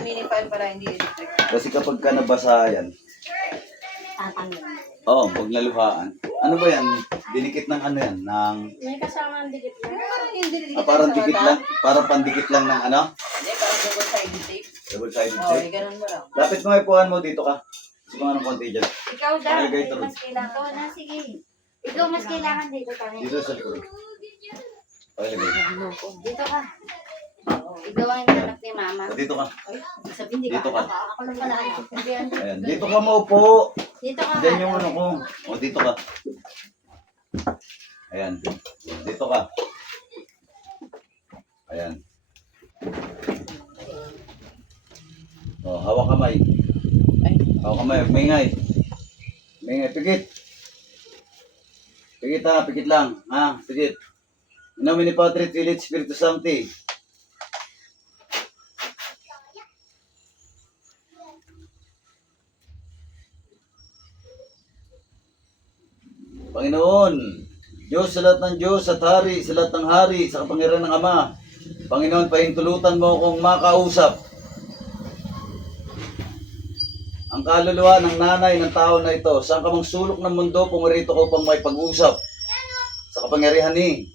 mini fan para hindi electric. Kasi kapag ka nabasa yan, oo, pag naluhaan. Ano ba yan? Dinikit ng ano yan? Ng... May kasamang dikit lang. Parang hindi dikit parang sa dikit mata. lang? Parang pandikit lang ng ano? Hindi, parang double-sided tape. Double-sided Oo, tape? ganun mo lang. Lapit mo ipuhan mo dito ka. Kasi mga ng konti dyan. Ikaw daw, Palagay ito rin. mas kailangan ko na, sige. Ikaw mas kailangan dito kami. Dito sa likod. Palagay. Dito ka. Ikaw ang anak ni mama. Dito ka. Sabihin, di Dito ka. Ako lang pala. Ayan. Dito ka maupo. Dito ka. Diyan yung ano ko. O, dito ka. Ayan. Dito ka. Ayan. O, hawak kamay. Hawak kamay. Maingay. Maingay. Pigit. Pigit ha. Pigit lang. Ha? Pigit. In nomine Patri, Filii, Spiritus Sancti. Panginoon, Diyos sa lahat ng Diyos at Hari, sa lahat ng Hari, sa kapangyarihan ng Ama. Panginoon, pahintulutan mo akong makausap ang kaluluwa ng nanay ng tao na ito. Saan ka mang sulok ng mundo, pumarito ko upang may pag-usap sa kapangyarihan ni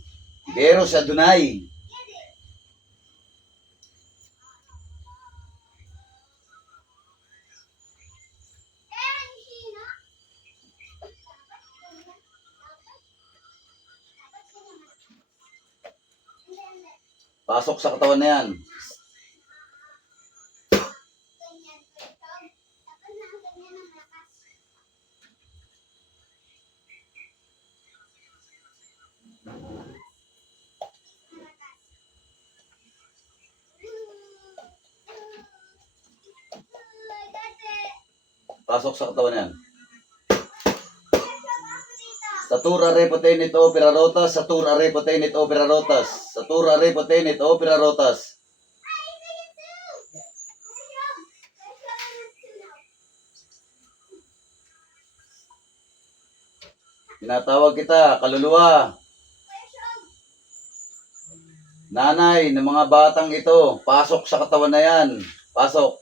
Diyos Adonai. Pasok sa katawan na yan. Pasok sa katawan na yan. Satura repotenit opera rotas, satura repotenit opera rotas, satura repotenit opera rotas. Tinatawag kita, kaluluwa. Nanay ng mga batang ito, pasok sa katawan na yan. Pasok.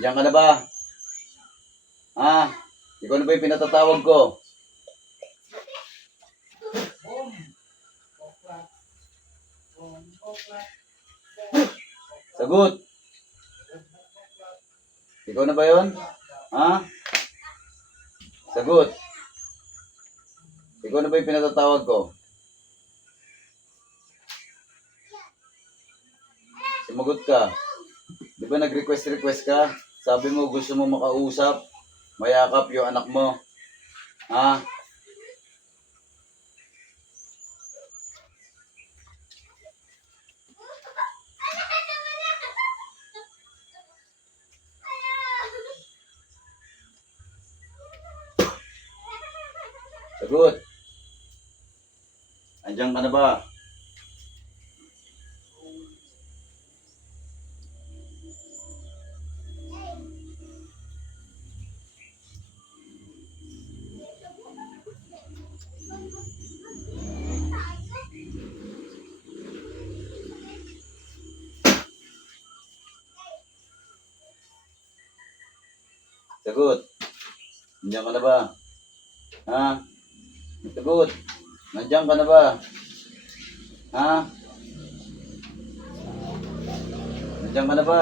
Diyan ka na ba? Ha? Ikaw na ba yung pinatatawag ko? Sagot. Ikaw na ba yun? Ha? Sagot. Ikaw na ba yung pinatatawag ko? Sumagot ka. Di ba nag-request ka? Sabi mo gusto mo makausap, mayakap yung anak mo. Ha? Sagot. Andiyan ka na ba? Sagot. Nandiyan ka na ba? Ha? Sagot. Nandiyan ka na ba? Ha? Nandiyan ka na ba?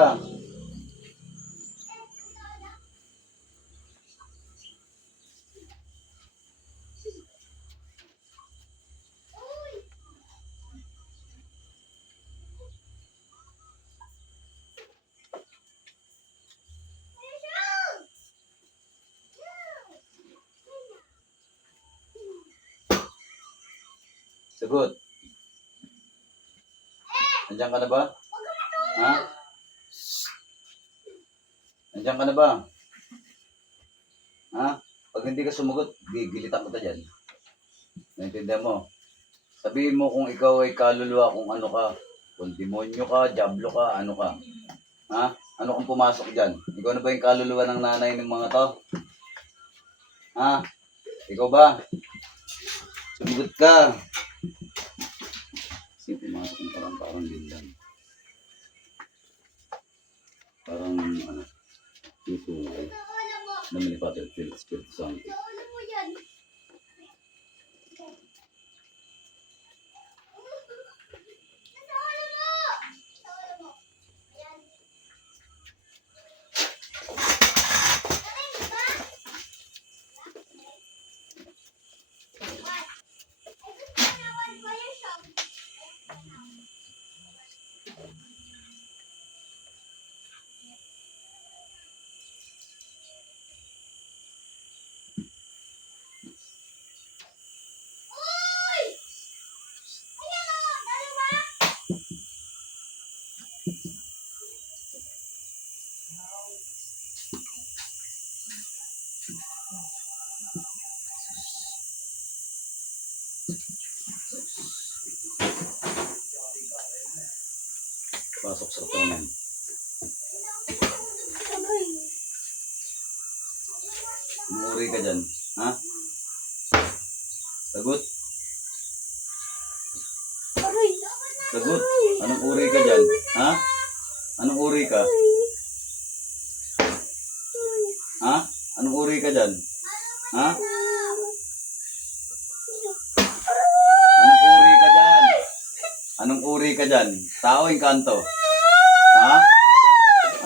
Sagot. Nandiyan ka na ba? Ha? Nandiyan ka na ba? Ha? Pag hindi ka sumagot, gigilitan kita dyan. Naintindihan mo? Sabihin mo kung ikaw ay kaluluwa, kung ano ka. Kung demonyo ka, diablo ka, ano ka. Ha? Ano kung pumasok dyan? Ikaw na ba yung kaluluwa ng nanay ng mga to? Ha? Ikaw ba? Sumagot ka. Parang lindan. Parang ano, susuway. Namili pa tayo, Espiritu Santo. Pasok sa tanan. Umuri ka dyan. Ha? Sagot. Sagot. Anong uri ka dyan? Ha? Anong uri ka? Ha? Anong uri ka dyan? Ha? Anong uri ka dyan? Anong uri ka dyan? Tao engkanto? Ha?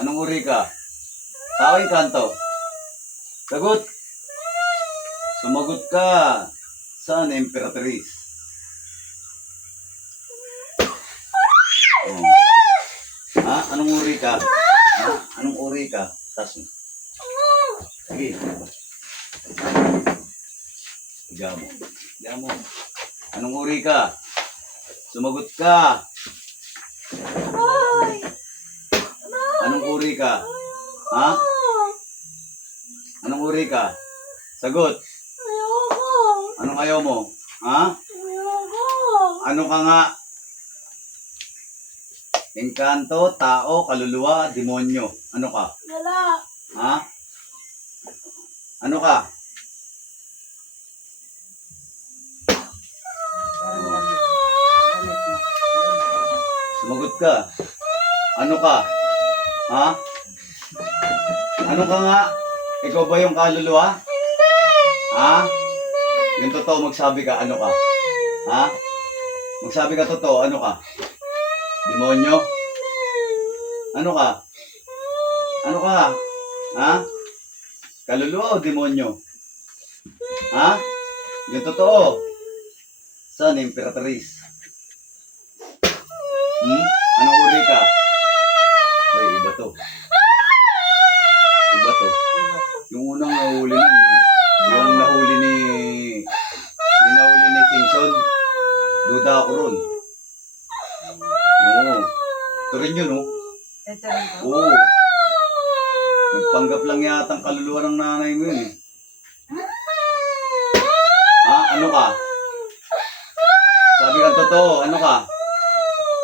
Anong uri ka? Tao engkanto? Sagot. Sumagot ka. Saan Imperatriz? Oh. Ha? Anong uri ka? Ha? Anong uri ka? Tas. Sige. Higa mo. Higa mo. Anong uri ka? Sumagot ka. Anong uri ka? Ha? Anong uri ka? Sagot. Anong ayaw mo? Ha? Ano ka nga? Engkanto, tao, kaluluwa, demonyo. Ano ka? Wala. Ha? Ano ka? Sumagot ka. Ano ka? Ha? Ano ka nga? Ikaw ba yung kaluluwa? Ha? Yung totoo, magsabi ka, ano ka? Ha? Magsabi ka totoo, ano ka? Demonyo? Ano ka? Ano ka? Ha? Kaluluwa o demonyo? Ha? Yung totoo. Saan Imperatriz? Anong uri ka? Uy, iba to. Iba to. Yung unang nahuli nun, yung nahuli ni Simpson, duda ako ron. Oo. Ito rin yun, oh. Ito rin ba? Oo. Nagpanggap lang yata ang kaluluwa ng nanay mo yun, eh. Ha? Ano ka? Sabi kang totoo, ano ka?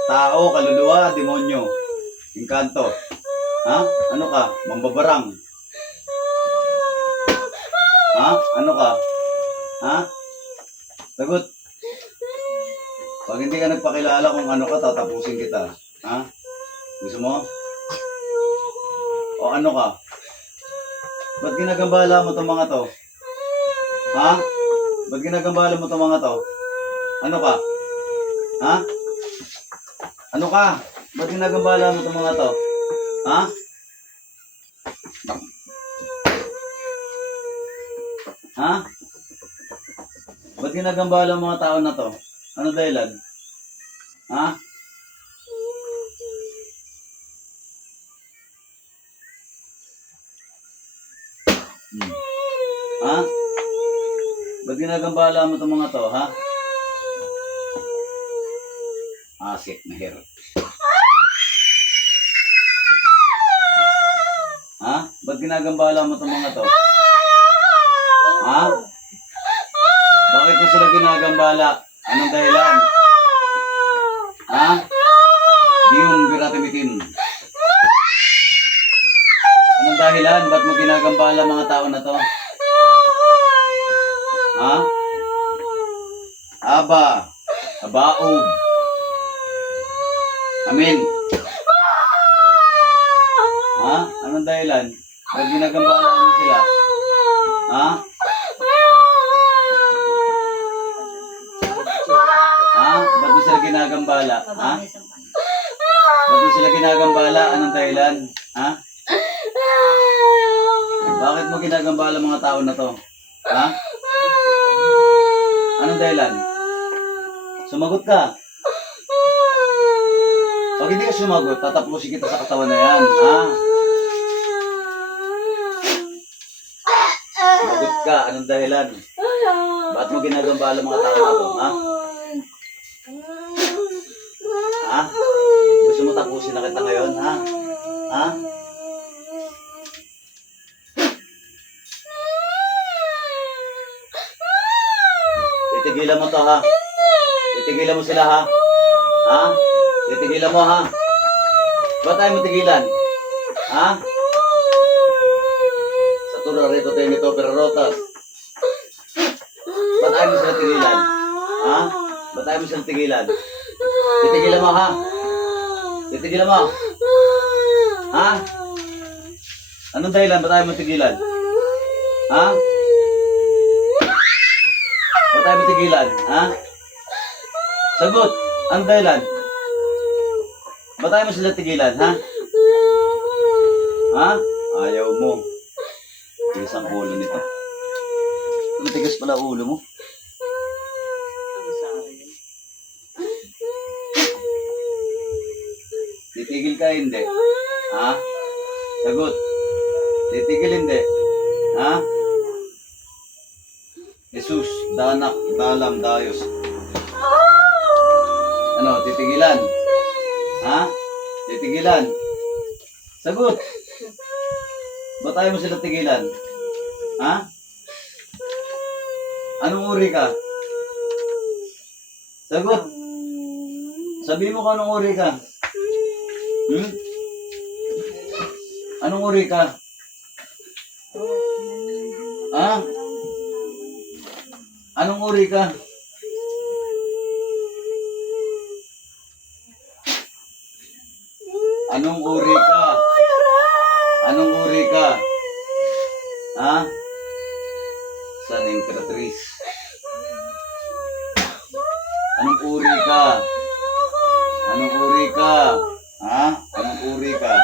Tao, kaluluwa, demonyo. Engkanto. Ha? Ano ka? Mambabarang. Ha? Ano ka? Ha? Sagot. Pag hindi ka nagpakilala kung ano ka, tatapusin kita. Ha? Gusto mo? O ano ka? Ba't ginagambala mo itong mga to? Ha? Ba't ginagambala mo itong mga to? Ano ka? Ha? Ano ka? Ba't ginagambala mo itong mga to? Ha? Ha? Ba't ginagambala ang mga tao na to? Ano dahilan? Ha? Ha? Ba't ginagambala mo itong mga to, ha? Asik na hair. Ha? Ba't ginagambala mo itong mga to? Ha? Bakit mo sila ginagambala? Anong dahilan? Ha? Di yung biratimitin. Anong dahilan? Ba't mo ginagambala mga tao na to? Ha? Aba. Abaog. Amin. Ha? Anong dahilan? Ba't ginagambala mo sila? Ha? Ha? Ba't mo sila ginagambala? Ha? Ba't mo sila ginagambala? Anong dahilan? Ha? Bakit mo ginagambala mga tao na to? Ha? Anong dahilan? Sumagot ka. Pag hindi ka sumagot, tatapusin kita sa katawan na yan. Ha? Sumagot ka. Anong dahilan? Bakit mo ginagambala mga tao na to? Ha? Ha? Gusto mo tapusin na kita ngayon? Ha? Ha? Titigilan mo to, ha? Titigilan mo sila, ha? Ha? Titigilan mo, ha? Ba't tayo mo tigilan? Ha? Sa turo rito tayo nito, pero rotas. Ba't tayo mo sila tigilan? Ha? Ba't tayo mo sila tigilan? Titigilan mo, ha? Titigilan mo? Ha? Anong dahilan? Ba't tayo mo tigilan? Ha? Ba't tayo mo tigilan? Ha? Sagot! Anong dahilan? Ba't tayo mo sila tigilan, ha? Ha? Ayaw mo. Tigas ang ulo nito. Matigas pala ulo mo. Titigil ka, hindi? Ha? Sagot. Titigil, hindi? Ha? Jesus, danak, dalam, dayos. Ano, titigilan? Ha? Titigilan? Sagot. Ba't tayo mo sila tigilan? Ha? Anong uri ka? Sagot. Sabi mo kung anong uri ka. Hmm? Anong uri ka? Ha? Anong uri ka? Anong uri ka? Anong uri ka? Ha? San Imperatriz? Anong uri ka? Anong uri ka? Ha? Anong uri ka?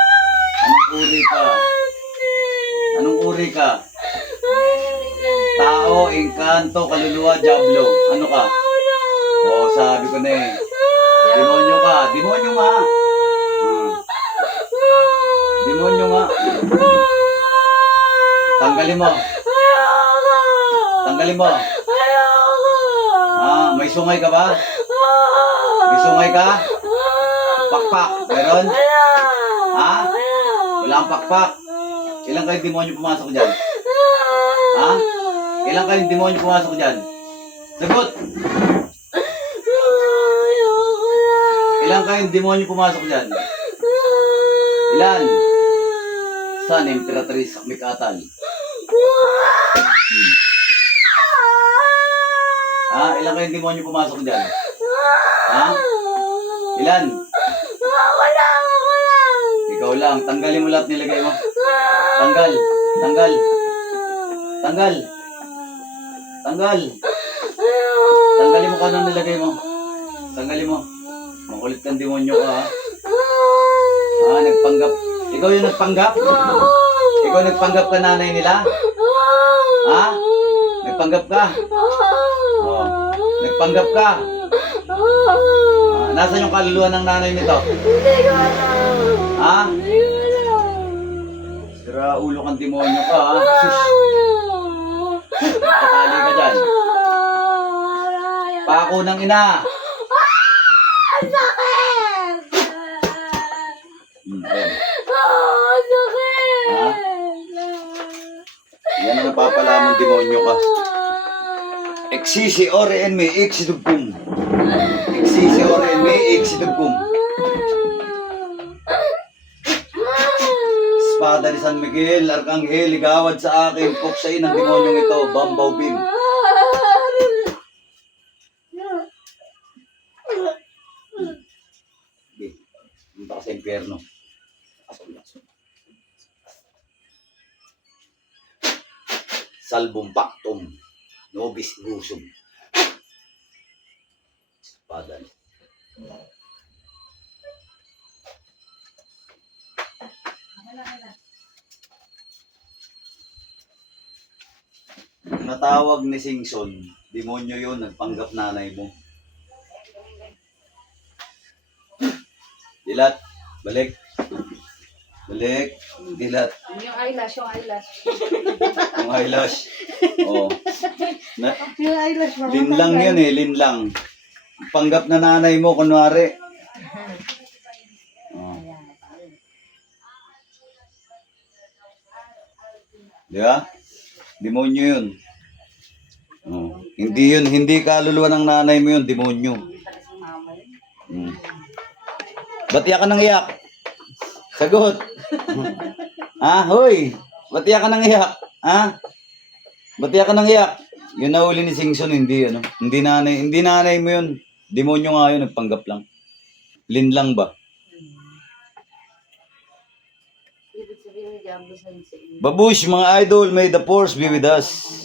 Anong uri ka? Anong uri ka? Tao, engkanto, kaluluwa, diablo. Ano ka? Oo, sabi ko na eh. Demonyo ka. Demonyo nga. Demonyo nga. Tanggalin mo. Tanggalin mo. Ah, may sungay ka ba? May sungay ka? Pakpak. Meron? Ha? Wala kang pakpak. Ilang kayo demonyo pumasok dyan? Ha? Ilang kayong demonyo pumasok dyan? Sagot! Ilang kayong demonyo pumasok dyan? Ilan? San Imperatriz Mikatal. Ha? Ilang kayong demonyo pumasok dyan? Ha? Ilan? Ikaw lang. Tanggalin mo lahat nilagay mo. Tanggal. Tanggal. Tanggal. Tanggal. Tanggalin mo kung anong nilagay mo. Tanggalin mo. Makulit kang demonyo ka, ha? Ah, nagpanggap. Ikaw yung nagpanggap? Ikaw nagpanggap ka nanay nila? Ha? Nagpanggap ka? Oh. Nagpanggap ka? Ah, nasaan yung kaluluwa ng nanay nito? Ha? Sira ulo kang demonyo ka, ha? Sus. Patali ka dyan. Pako ng ina. Ayan. Ha? Yan ang napapala mong demonyo ka. Exisi ore en me exidugum. Exisi ore en me exidugum. Espada ni San Miguel, Arkanghel, igawad sa akin, puksain ang demonyong ito, Bambaw Bim. impyerno. Salvum pactum, nobis gusum. Padan. Natawag ni Singson, demonyo yun, nagpanggap nanay mo. Dilat, balik. Balik, dilat. Yung eyelash, yung eyelash. Yung eyelash. Oh. Yung eyelash, Linlang yun eh, linlang. Panggap na nanay mo, kunwari. Oh. Di ba? Demonyo yun. Oh. Hindi kaluluwa ng nanay mo yun, demonyo. Hmm. Ba't iyak ka nang iyak? Sagot. Ha? Hoy! Ba't iyak ka nang iyak? Ha? Ba't iyak ka nang iyak? Yun nahuli ni Singson, hindi nanay mo yun. Demonyo nga yun, nagpanggap lang. Linlang ba? Ibig sabihin ni Diablo sa inyo. Babush, mga idol, may the force be with us.